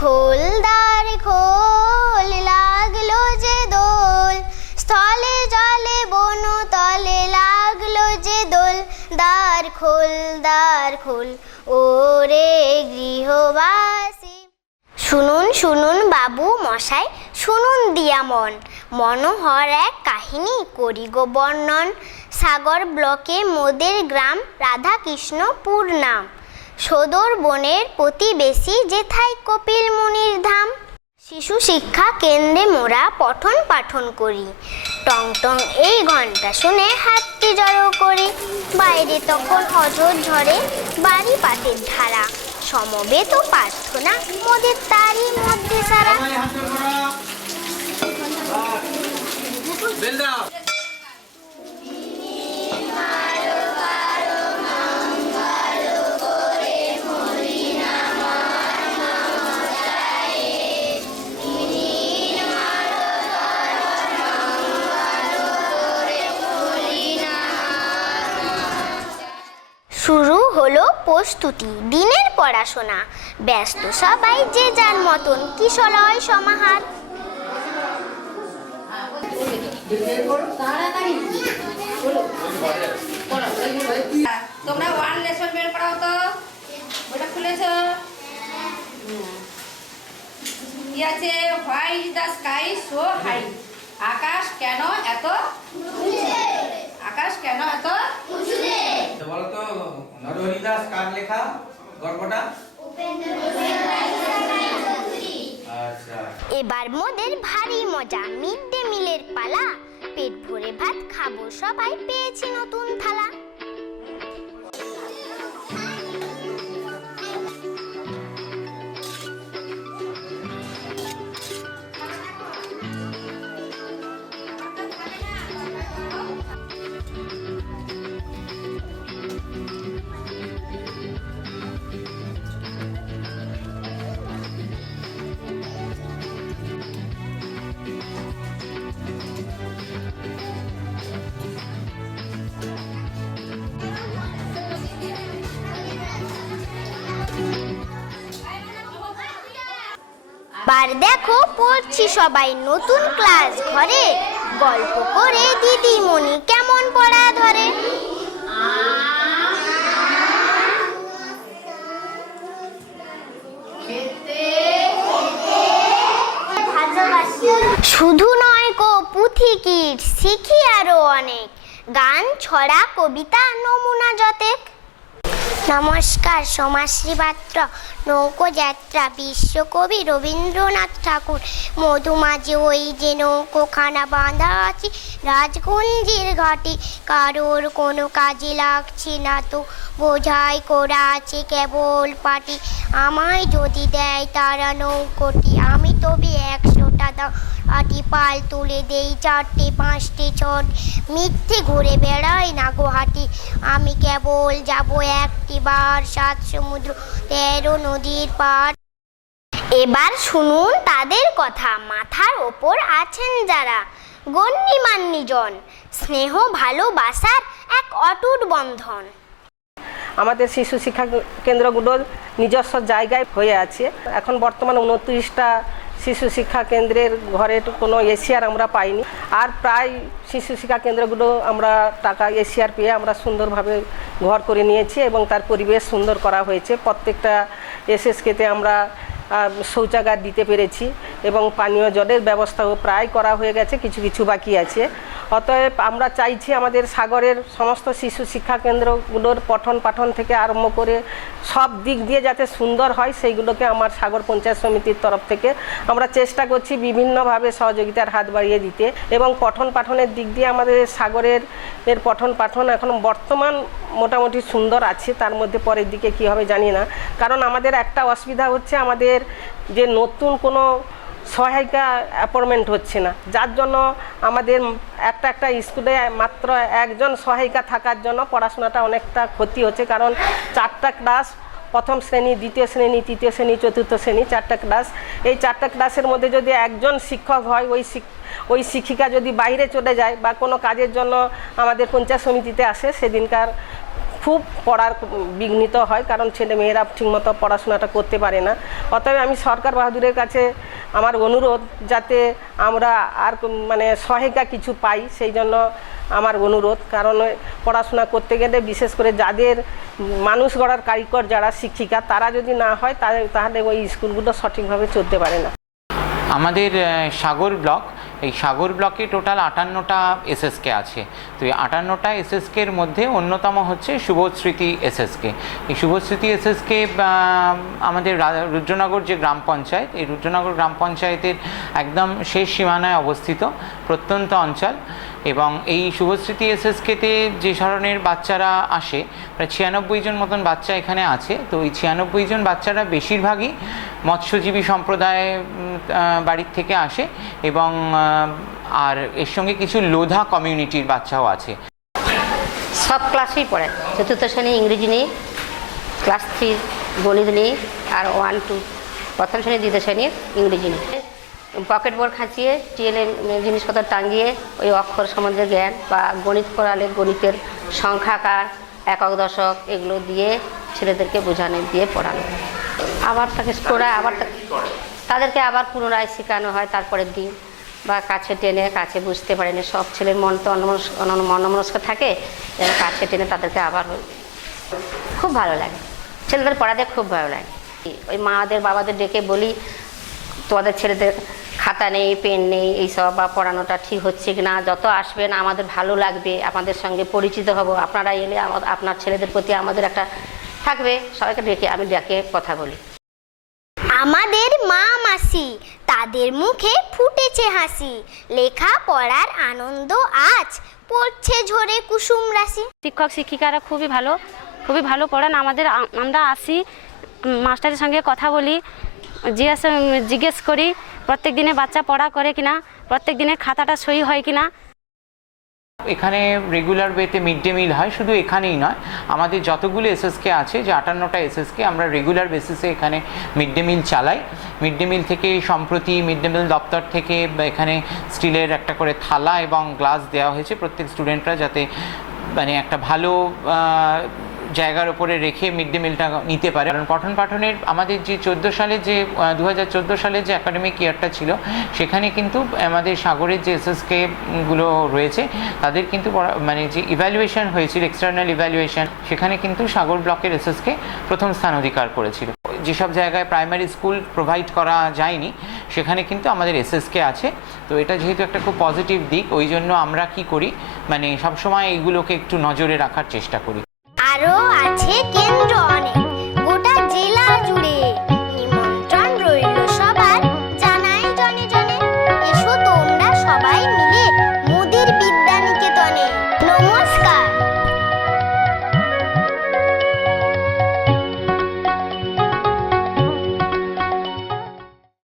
খোল দ্বার খোল, লাগলো যে দোল, স্থলে জলে বন তলে লাগলো যে দোল। দ্বার খোল ওরে গৃহবাসী। শুনুন শুনুন বাবু মশাই, শুনুন দিয়া মন, মনোহর এক কাহিনী করি গো বর্ণন। সাগর ব্লকে মোদের গ্রাম, রাধাকৃষ্ণপুর নাম। সদর বনের প্রতিবেশী যেথায় কপিল মুনির ধাম। শিশু শিক্ষা কেন্দ্রে মোরা পঠন পাঠন করি, টং টং এই ঘন্টা শুনে হাতটি জড়ো করি। বাইরে তখন অঝোর ঝরে বাড়ি পাটের ধারা, সমবেত প্রার্থনা মোদের তারই মধ্যে সারা। শুরু হলো প্রস্তুতি, দিনের পড়াশোনা, ব্যস্ত সবাই যে যার মতন, কিশলয় সমাহার। তোমরা ওয়ান লেসন বের করাও তো, ওটা খুলেছো? কি আছে? Why is the sky so high? আকাশ কেন এত উঁচুতে? আকাশ কেন এত উঁচুতে? বলো তো নরহরি দাস কার লেখা গল্পটা? আচ্ছা, এবার মোদের ভারী মজা, মিড ডে মিলের পালা। পেট ভরে ভাত খাবো সবাই, পেয়েছি নতুন থালা। বার দেখো পড়ছি সবাই নতুন ক্লাস ঘরে, গল্প করে দিদিমণি কেমন পড়া ধরে। শুধু নয় কো পুথিকির, শিখি আরো অনেক, গান ছড়া কবিতা নমুনা যতেক। নমস্কার, সমাশ্রী পাত্র, নৌকো যাত্রা, বিশ্বকবি রবীন্দ্রনাথ ঠাকুর। মধুমাঝে ওই যে নৌকোখানা বাঁধা আছে রাজগঞ্জের ঘাটে, কারোর কোনো কাজে লাগছে না তো, বোঝাই করা আছে কেবল পাটি। আমায় যদি দেয় তারা নৌকোটি, আমি তবে 100টা আটি পাল তুলে দেই 4টে 5টে ছট। মিথ্যে ঘুরে বেড়াই না গোহাটি, আমি কেবল যাব একটি বার 7 সমুদ্র 13 নদীর পার। এবার শুনুন তাদের কথা, মাথার ওপর আছেন যারা, গণ্যমান্যজন, স্নেহ ভালোবাসার এক অটুট বন্ধন। আমাদের শিশু শিক্ষা কেন্দ্রগুলোর নিজস্ব জায়গায় হয়ে আছে। এখন বর্তমানে 29টা শিশু শিক্ষা কেন্দ্রের ঘরের কোনো এশিয়ার আমরা পাইনি। আর প্রায় শিশু শিক্ষা কেন্দ্রগুলো আমরা টাকা এশিয়ার পেয়ে আমরা সুন্দরভাবে ঘর করে নিয়েছি এবং তার পরিবেশ সুন্দর করা হয়েছে। প্রত্যেকটা এসএসকেতে আমরা শৌচাগার দিতে পেরেছি এবং পানীয় জলের ব্যবস্থাও প্রায় করা হয়ে গেছে, কিছু কিছু বাকি আছে। অতএব আমরা চাইছি আমাদের সাগরের সমস্ত শিশু শিক্ষা কেন্দ্রগুলোর পঠন পাঠন থেকে আরম্ভ করে সব দিক দিয়ে যাতে সুন্দর হয়, সেইগুলোকে আমার সাগর পঞ্চায়েত সমিতির তরফ থেকে আমরা চেষ্টা করছি বিভিন্নভাবে সহযোগিতার হাত বাড়িয়ে দিতে। এবং পঠন পাঠনের দিক দিয়ে আমাদের সাগরের পঠন পাঠন এখন বর্তমান মোটামুটি সুন্দর আছে, তার মধ্যে পরের দিকে কী হবে জানি না। কারণ আমাদের একটা অসুবিধা হচ্ছে, আমাদের যে নতুন কোনো সহায়িকা অ্যাপয়েন্টমেন্ট হচ্ছে না, যার জন্য আমাদের একটা স্কুলে মাত্র একজন সহায়িকা থাকার জন্য পড়াশোনাটা অনেকটা ক্ষতি হচ্ছে। কারণ 4টা ক্লাস, প্রথম শ্রেণী, দ্বিতীয় শ্রেণী, তৃতীয় শ্রেণী, চতুর্থ শ্রেণী, 4টা ক্লাস। এই 4টা ক্লাসের মধ্যে যদি একজন শিক্ষক হয়, ওই শিক্ষিকা যদি বাইরে চলে যায় বা কোনো কাজের জন্য আমাদের পঞ্চায়েত সমিতিতে আসে, সেদিনকার খুব পড়ার বিঘ্নিত হয়, কারণ ছেলে মেয়েরা ঠিকমতো পড়াশোনাটা করতে পারে না। অতএব আমি সরকার বাহাদুরের কাছে আমার অনুরোধ, যাতে আমরা আর মানে সহায়িকা কিছু পাই, সেই জন্য আমার অনুরোধ। কারণ পড়াশোনা করতে গেলে বিশেষ করে যাদের মানুষ গড়ার কারিগর যারা শিক্ষিকা, তারা যদি না হয় তাহলে ওই স্কুলগুলো সঠিকভাবে চলতে পারে না। আমাদের সাগর ব্লক, এই সাগর ব্লকে টোটাল 58টা এসএসকে আছে। তো এই 58টা এসএসকের মধ্যে অন্যতম হচ্ছে শুভস্মৃতি এসএসকে। এই শুভস্মৃতি এসএসকে আমাদের রুদ্রনগর যে গ্রাম পঞ্চায়েত, এই রুদ্রনগর গ্রাম পঞ্চায়েতের একদম শেষ সীমানায় অবস্থিত প্রত্যন্ত অঞ্চল। এবং এই শুভস্মৃতি এসএসকেতে যে ধরনের বাচ্চারা আসে, প্রায় 96 জন মতন বাচ্চা এখানে আছে। তো এই 96 জন বাচ্চারা বেশিরভাগই মৎস্যজীবী সম্প্রদায় বাড়ির থেকে আসে, এবং আর এর সঙ্গে কিছু লোধা কমিউনিটির বাচ্চাও আছে। সব ক্লাসেই পড়ায়, চতুর্থ শ্রেণী ইংরেজি নেই, ক্লাস 3 গণিত নেই, আর 1 2 প্রথম শ্রেণী দ্বিতীয় শ্রেণীর ইংরেজি নেই। পকেট বোর্ড খাঁচিয়ে টিএলএ জিনিসপত্র টাঙিয়ে ওই অক্ষর সম্বন্ধে জ্ঞান বা গণিত করালে গণিতের সংখ্যাকার, একক দশক এগুলো দিয়ে ছেলেদেরকে বোঝানো দিয়ে পড়ানো। আবার তাকে আবার তাদেরকে আবার পুনরায় শেখানো হয় তারপরের দিন, বা কাছে টেনে, কাছে বুঝতে পারেনি সব ছেলের মন তো অন্যমনস্ক থাকে, যেন কাছে টেনে তাদেরকে আবার খুব ভালো লাগে। ছেলেদের পড়াতে খুব ভালো লাগে। ওই মাদের বাবাদের ডেকে বলি, তোমাদের ছেলেদের খাতা নেই, পেন নেই, এইসব বা পড়ানোটা ঠিক হচ্ছে কি না, যত আসবেন আমাদের ভালো লাগবে, আপনাদের সঙ্গে পরিচিত হব, আপনারা এলে আপনার ছেলেদের প্রতি আমাদের একটা থাকবে। সবাইকে আমি ডেকে কথা বলি। আমাদের মা মাসি, তাদের মুখে ফুটেছে হাসি, লেখা পড়ার আনন্দ আজ পড়ছে ঝরে কুসুম রাশি। শিক্ষক শিক্ষিকারা খুবই ভালো পড়ান আমাদের। আমরা আসি, মাস্টারের সঙ্গে কথা বলি, জিজ্ঞেস করি প্রত্যেক দিনে বাচ্চা পড়া করে কিনা, প্রত্যেক দিনের খাতাটা সই হয় কিনা। এখানে রেগুলার ওয়েতে মিড ডে মিল হয়। শুধু এখানেই নয়, আমাদের যতগুলো এসএসকে আছে, যে 58টা এসএসকে, আমরা রেগুলার বেসিসে এখানে মিড ডে মিল চালাই। মিড ডে মিল থেকে সম্প্রতি মিড ডে মিল দপ্তর থেকে এখানে স্টিলের একটা করে থালা এবং গ্লাস দেওয়া হয়েছে প্রত্যেক স্টুডেন্টরা, যাতে মানে একটা ভালো জায়গার উপরে রেখে মিড ডে মিলটা নিতে পারে। কারণ পঠন পাঠনের আমাদের যে 14 সালে যে 2014 সালের যে একাডেমিক ইয়ারটা ছিল, সেখানে কিন্তু আমাদের সাগরের যে এসএসকেগুলো রয়েছে তাদের কিন্তু মানে যে ইভ্যালুয়েশন হয়েছিল, এক্সটার্নাল ইভ্যালুয়েশন, সেখানে কিন্তু সাগর ব্লকের এসএসকে প্রথম স্থান অধিকার করেছিল। যেসব জায়গায় প্রাইমারি স্কুল প্রোভাইড করা যায়নি, সেখানে কিন্তু আমাদের এসএসকে আছে। তো এটা যেহেতু একটা খুব পজিটিভ দিক, ওই জন্য আমরা কি করি, মানে সবসময় এইগুলোকে একটু নজরে রাখার চেষ্টা করি। আরও আছে কেন্দ্র অনেক,